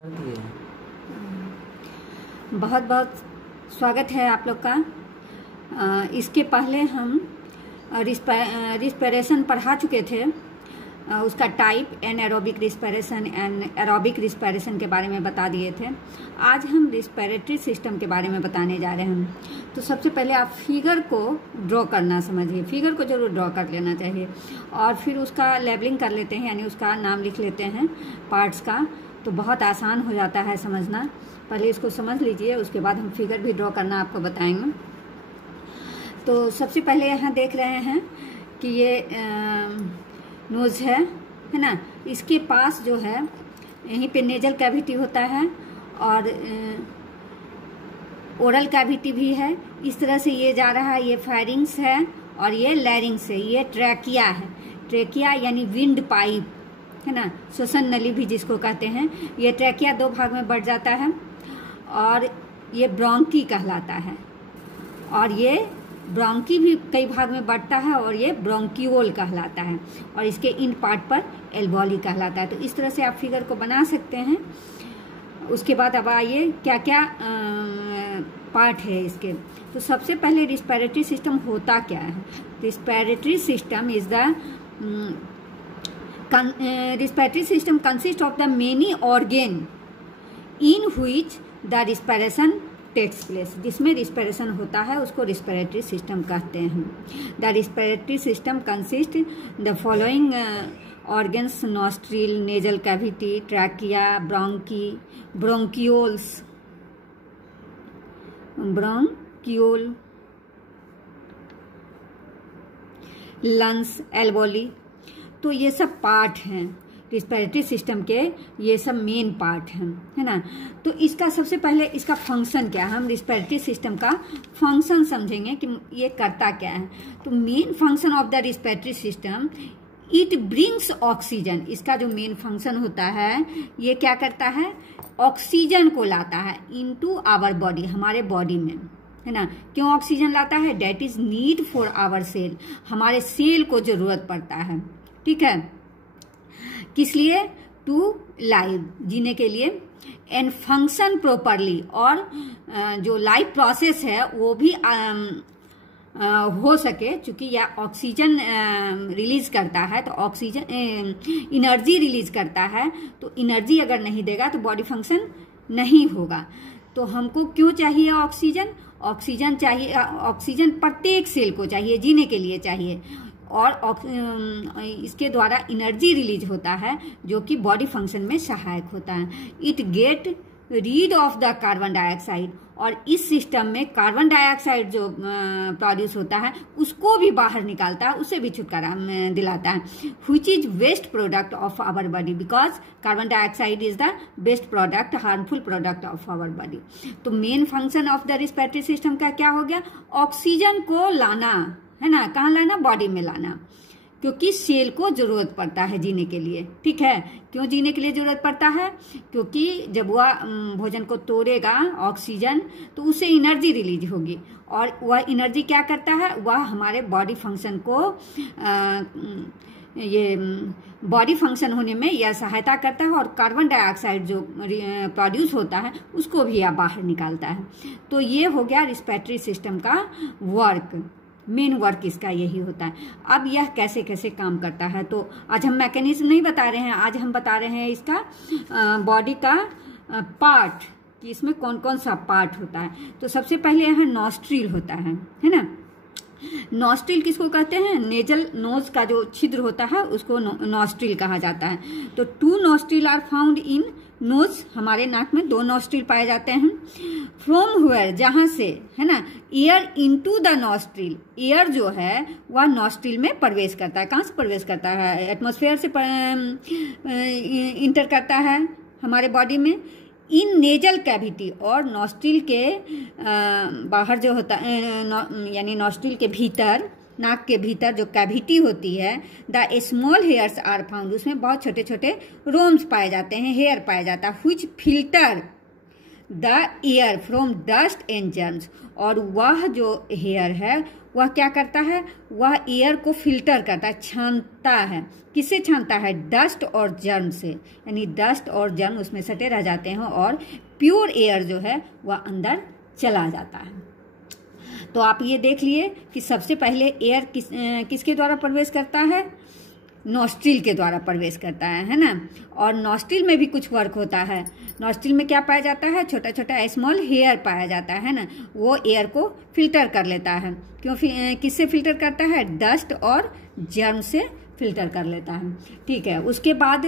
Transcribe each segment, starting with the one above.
बहुत बहुत स्वागत है आप लोग का। इसके पहले हम रिस्पिरेशन पढ़ा चुके थे, उसका type anaerobic respiration and aerobic respiration के बारे में बता दिए थे। आज हम रिस्पिरेटरी सिस्टम के बारे में बताने जा रहे हैं। तो सबसे पहले आप फिगर को ड्रॉ करना समझिए, फिगर को जरूर ड्रॉ कर लेना चाहिए और फिर उसका लेबलिंग कर लेते हैं, यानी उसका नाम लिख लेते हैं पार्ट्स का, तो बहुत आसान हो जाता है समझना। पहले इसको समझ लीजिए, उसके बाद हम फिगर भी ड्रॉ करना आपको बताएंगे। तो सबसे पहले यहाँ देख रहे हैं कि ये नोज़ है ना, इसके पास जो है यहीं पे नेजल कैविटी होता है और ओरल कैविटी भी है। इस तरह से ये जा रहा है, ये फायरिंग्स है और ये लैरिंग्स है। ये ट्रैकिया है, ट्रैकिया यानी विंड पाइप है ना, श्वसन नली भी जिसको कहते हैं। ये ट्रैकिया दो भाग में बढ़ जाता है और ये ब्रोंकी कहलाता है, और ये ब्रोंकी भी कई भाग में बढ़ता है और ये ब्रोंकियोल कहलाता है, और इसके इन पार्ट पर एल्वोली कहलाता है। तो इस तरह से आप फिगर को बना सकते हैं। उसके बाद अब आइए क्या क्या पार्ट है इसके। तो सबसे पहले रिस्पिरेटरी सिस्टम होता क्या है। Respiratory system is the respiratory system consists of the many organ in which the respiration takes place। जिसमें respiration होता है उसको respiratory system कहते हैं। The respiratory system consists the following organs: nostril, nasal cavity, trachea, bronchioles, bronchiole, lungs, alveoli। तो ये सब part हैं रिस्पिरेटरी सिस्टम के, ये सब मेन पार्ट हैं, है ना। तो इसका सबसे पहले इसका फंक्शन क्या है, हम रिस्पिरेटरी सिस्टम का फंक्शन समझेंगे कि ये करता क्या है। तो main function of the respiratory system, it brings oxygen. इसका जो मेन फंक्शन होता है, ये क्या करता है, ऑक्सीजन को लाता है इनटू आवर बॉडी, हमारे बॉडी में, है ना। क्यों ऑक्सीजन लाता है, that is need for our cell, हमारे सेल को जरूरत पड़ता है, ठीक है। किस लिए, टू लाइव, जीने के लिए, एंड फंक्शन प्रॉपरली, और जो लाइफ प्रोसेस है वो भी हो सके, क्योंकि यह ऑक्सीजन रिलीज करता है, तो ऑक्सीजन एनर्जी रिलीज करता है, तो एनर्जी अगर नहीं देगा तो बॉडी फंक्शन नहीं होगा। तो हमको क्यों चाहिए ऑक्सीजन, ऑक्सीजन चाहिए, ऑक्सीजन प्रत्येक सेल को चाहिए, जीने के लिए चाहिए, और इसके द्वारा एनर्जी रिलीज होता है जो कि बॉडी फंक्शन में सहायक होता है। It get rid of the carbon dioxide, और इस सिस्टम में कार्बन डाइऑक्साइड जो प्रोड्यूस होता है उसको भी बाहर निकालता है, उससे भी छुटकारा दिलाता है। Which is waste product of our body, because carbon dioxide is the best product, harmful product of our body. तो main function of the respiratory system का क्या हो गया, ऑक्सीजन को लाना, है ना। कहाँ लाना, बॉडी में लाना, क्योंकि सेल को जरूरत पड़ता है जीने के लिए, ठीक है। क्यों जीने के लिए जरूरत पड़ता है, क्योंकि जब वह भोजन को तोड़ेगा ऑक्सीजन, तो उससे एनर्जी रिलीज होगी, और वह एनर्जी क्या करता है, वह हमारे बॉडी फंक्शन को ये बॉडी फंक्शन होने में यह सहायता करता है, और कार्बन डाइऑक्साइड जो प्रोड्यूस होता है उसको भी यह बाहर निकालता है। तो ये हो गया रिस्पिरेटरी सिस्टम का वर्क, मेन वर्क इसका यही होता है। अब यह कैसे कैसे काम करता है, तो आज हम मैकेनिज्म नहीं बता रहे हैं, आज हम बता रहे हैं इसका बॉडी का पार्ट, कि इसमें कौन कौन सा पार्ट होता है। तो सबसे पहले यहाँ नॉस्ट्रिल होता है ना। नॉस्ट्रिल किसको कहते हैं, नेजल नोज का जो छिद्र होता है उसको नॉस्ट्रिल कहा जाता है। तो 2 nostril are found in nose, हमारे नाक में 2 नॉस्ट्रिल पाए जाते हैं। फ्रॉम वेयर, जहां से, है ना, air into the nostril, air जो है वह नॉस्ट्रिल में प्रवेश करता है। कहाँ से प्रवेश करता है, एटमॉस्फेयर से इंटर करता है हमारे बॉडी में। इन नेजल कैविटी, और नॉस्ट्रिल के बाहर जो होता है, यानी नॉस्ट्रिल के भीतर, नाक के भीतर जो कैविटी होती है, the small hairs are found, उसमें बहुत छोटे छोटे रोम्स पाए जाते हैं, हेयर पाया जाता है। Which filter the air from dust and germs, और वह जो हेयर है वह क्या करता है, वह एयर को फिल्टर करता है, छानता है। किससे छानता है, डस्ट और जर्म से, यानी डस्ट और जर्म उसमें सटे रह जाते हैं और प्योर एयर जो है वह अंदर चला जाता है। तो आप ये देख लिए कि सबसे पहले एयर किसके द्वारा प्रवेश करता है, नॉस्ट्रिल के द्वारा प्रवेश करता है ना। और नॉस्ट्रिल में भी कुछ वर्क होता है। नॉस्ट्रिल में क्या पाया जाता है, छोटा छोटा स्मॉल हेयर पाया जाता है ना, वो एयर को फिल्टर कर लेता है। क्यों, किससे फिल्टर करता है, डस्ट और जर्म से फिल्टर कर लेता है। ठीक है, उसके बाद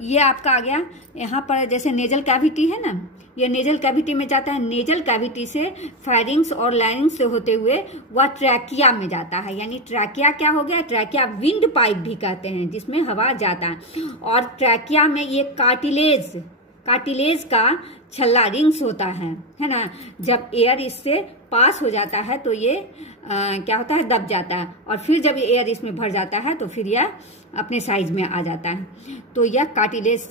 ये आपका आ गया यहाँ पर, जैसे नेजल कैविटी है ना, ये नेजल कैविटी में जाता है। नेजल कैविटी से फेरिंग्स और लैरिंग्स से होते हुए वह ट्रैकिया में जाता है। यानी ट्रैकिया क्या हो गया, ट्रैकिया विंड पाइप भी कहते हैं, जिसमें हवा जाता है। और ट्रैकिया में ये कार्टिलेज का छल्ला रिंग्स होता है ना। जब एयर इससे पास हो जाता है तो ये क्या होता है, दब जाता है। और फिर जब एयर इसमें भर जाता है तो फिर यह अपने साइज में आ जाता है। तो यह कार्टिलेज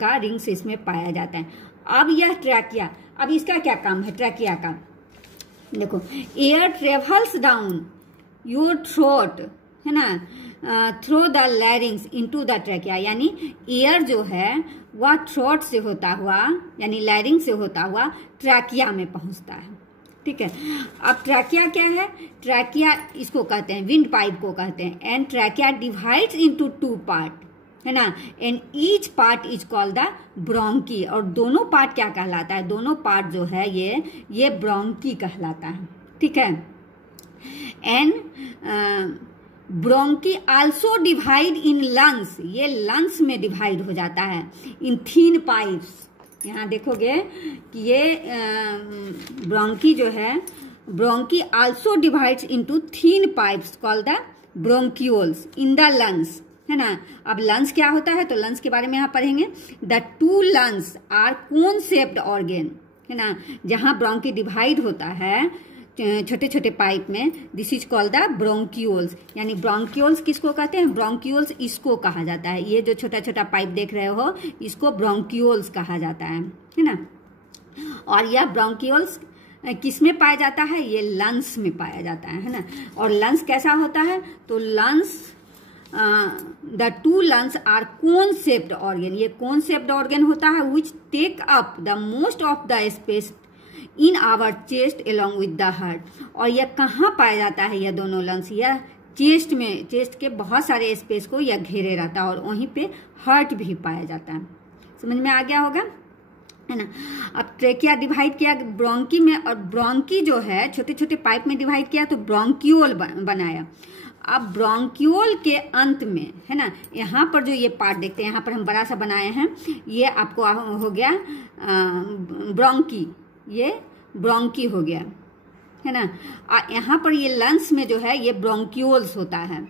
का रिंग्स इसमें पाया जाता है। अब यह ट्रैकिया, अब इसका क्या काम है ट्रैकिया का, देखो, air travels down your throat, है ना, through the larynx into the trachea. यानी एयर जो है वह थ्रोट से होता हुआ, यानी लैरिंग से होता हुआ ट्रैकिया में पहुंचता है। ठीक है, अब ट्रैकिया क्या है, ट्रैकिया इसको कहते हैं, विंड पाइप को कहते हैं। And trachea divides into 2 part, है ना, and each part is called the bronchi. और दोनों पार्ट क्या कहलाता है, दोनों पार्ट जो है ये ब्रोंकी कहलाता है। ठीक है, and bronchi also divide in lungs, ये लंग्स में डिवाइड हो जाता है इन थीन पाइप्स। यहाँ देखोगे कि ये ब्रोंकी जो है, bronchi also divides into thin pipes called the bronchioles in the lungs, है ना। अब लंग्स क्या होता है, तो लंग्स के बारे में यहाँ पढ़ेंगे। The 2 lungs are cone shaped organ, है ना। जहाँ ब्रोंकी डिवाइड होता है छोटे छोटे पाइप में, this is called the bronchioles. यानी ब्रोंक्यूल्स किसको कहते हैं, ब्रोंक्यूल्स इसको कहा जाता है। ये जो छोटा छोटा पाइप देख रहे हो इसको ब्रोंक्यूल्स कहा जाता है ना। और यह ब्रोंक्यूल्स किस में पाया जाता है, ये लंग्स में पाया जाता है ना। और लंग्स कैसा होता है, तो lungs the 2 lungs are cone shaped organ, ये cone shaped organ होता है which take up the most of the space in our chest along with the heart। और यह कहाँ पाया जाता है, यह दोनों लंग्स, यह चेस्ट में, चेस्ट के बहुत सारे स्पेस को यह घेरे रहता है और वहीं पे हार्ट भी पाया जाता है। समझ में आ गया होगा, है ना। अब ट्रेकिया डिवाइड किया ब्रोंकी में, और ब्रोंकी जो है छोटे छोटे पाइप में डिवाइड किया तो ब्रोंक्यूल बनाया। अब ब्रोंक्यूल के अंत में, है ना, यहाँ पर जो ये पार्ट देखते हैं, यहाँ पर हम बड़ा सा बनाए हैं, ये आपको हो गया ब्रोंकी, ये ब्रोंकी हो गया, है ना। यहाँ पर ये लंग्स में जो है ये ब्रोंक्यूल्स होता है,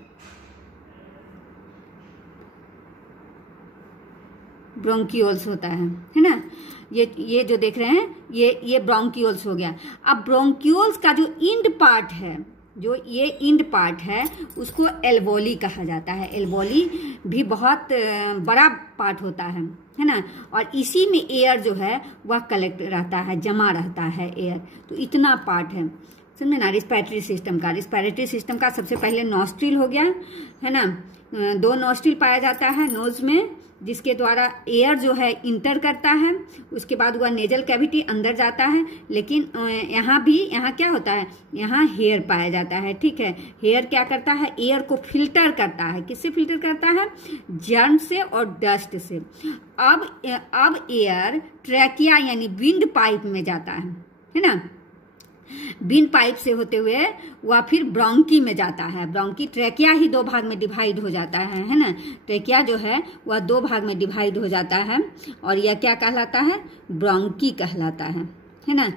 ब्रोंक्यूल्स होता है ना। ये जो देख रहे हैं ये ब्रोंक्यूल्स हो गया। अब ब्रोंक्यूल्स का जो इंड पार्ट है, जो ये इंड पार्ट है उसको एल्वोली कहा जाता है। एल्वोली भी बहुत बड़ा पार्ट होता है ना। और इसी में एयर जो है वह कलेक्ट रहता है, जमा रहता है एयर। तो इतना पार्ट है, समझे ना। रिस्पिरेटरी सिस्टम का, रिस्पिरेटरी सिस्टम का सबसे पहले नॉस्ट्रिल हो गया, है ना। 2 नॉस्ट्रिल पाया जाता है नोज में, जिसके द्वारा एयर जो है इंटर करता है। उसके बाद वह नेजल कैविटी अंदर जाता है। लेकिन यहाँ क्या होता है, यहाँ हेयर पाया जाता है। ठीक है, हेयर क्या करता है, एयर को फिल्टर करता है। किससे फिल्टर करता है, जर्म से और डस्ट से। अब एयर ट्रैकिया यानी विंड पाइप में जाता है ना। विंड पाइप से होते हुए वह फिर ब्रोंकी में जाता है। ब्रोंकी, ट्रैकिया ही 2 भाग में डिवाइड हो जाता है ना। ट्रैकिया जो है वह 2 भाग में डिवाइड हो जाता है और यह क्या कहलाता है, ब्रोंकी कहलाता है ना।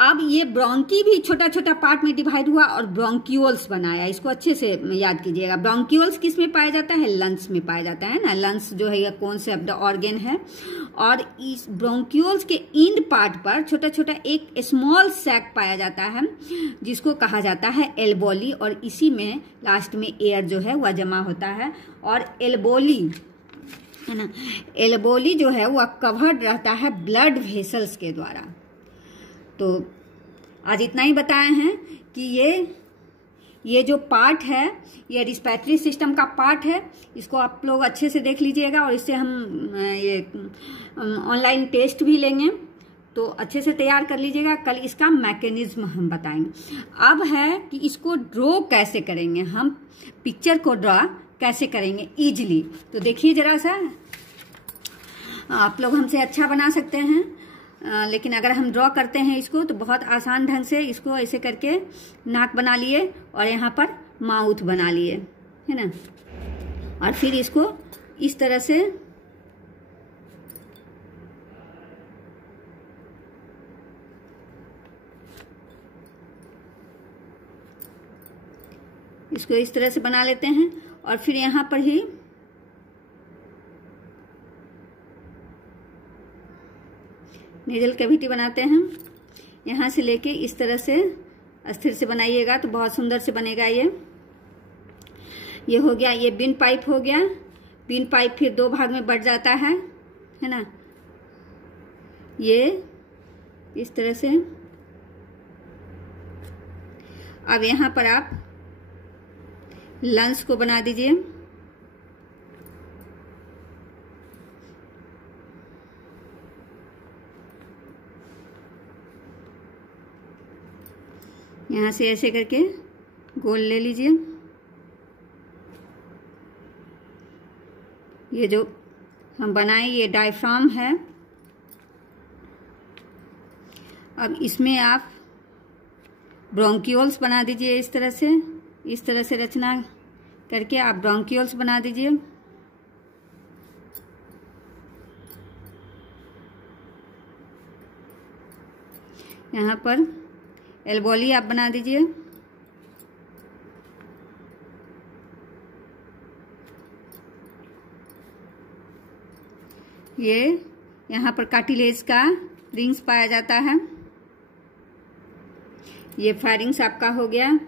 अब ये ब्रोंकी भी छोटा छोटा पार्ट में डिवाइड हुआ और ब्रोंक्यूल्स बनाया। इसको अच्छे से याद कीजिएगा। ब्रोंक्यूल्स किस में पाया जाता है, लंग्स में पाया जाता है ना। लंग्स जो है यह कौन से ऑर्गन है। और इस ब्रोंक्यूल्स के इंड पार्ट पर छोटा छोटा एक स्मॉल सैक पाया जाता है जिसको कहा जाता है एल्वोली। और इसी में लास्ट में एयर जो है वह जमा होता है। और एल्वोली, है ना, एल्वोली जो है वह कवर्ड रहता है ब्लड वेसल्स के द्वारा। तो आज इतना ही बताए हैं कि ये जो पार्ट है ये रिस्पिरेटरी सिस्टम का पार्ट है। इसको आप लोग अच्छे से देख लीजिएगा और इससे हम ये ऑनलाइन टेस्ट भी लेंगे, तो अच्छे से तैयार कर लीजिएगा। कल इसका मैकेनिज्म हम बताएंगे। अब है कि इसको ड्रॉ कैसे करेंगे, हम पिक्चर को ड्रॉ कैसे करेंगे इजीली। तो देखिए जरा सा, आप लोग हमसे अच्छा बना सकते हैं, लेकिन अगर हम ड्रॉ करते हैं इसको तो बहुत आसान ढंग से इसको ऐसे करके नाक बना लिए और यहाँ पर माउथ बना लिए, है ना। और फिर इसको इस तरह से बना लेते हैं। और फिर यहाँ पर ही नेजल कैविटी बनाते हैं। यहाँ से लेके इस तरह से अस्थिर से बनाइएगा तो बहुत सुंदर से बनेगा। ये हो गया, ये बिन पाइप हो गया। बिन पाइप फिर 2 भाग में बढ़ जाता है ना। ये इस तरह से। अब यहाँ पर आप लंस को बना दीजिए। यहाँ से ऐसे करके गोल ले लीजिए। ये जो हम बनाए ये डायफ्राम है। अब इसमें आप ब्रोंकियोल्स बना दीजिए। इस तरह से रचना करके आप ब्रोंकियोल्स बना दीजिए। यहाँ पर एल्बोली आप बना दीजिए। ये यहाँ पर कार्टिलेज का रिंग्स पाया जाता है। ये फायरिंग्स आपका हो गया।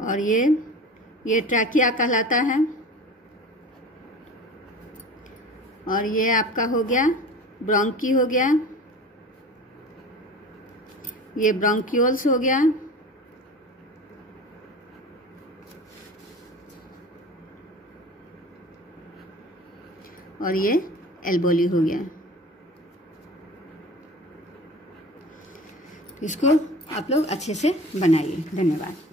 और ये ट्रैकिया कहलाता है। और ये आपका हो गया ब्रोंकी हो गया। ये ब्रोंकियोल्स हो गया। और ये एल्बोली हो गया। इसको आप लोग अच्छे से बनाइए। धन्यवाद।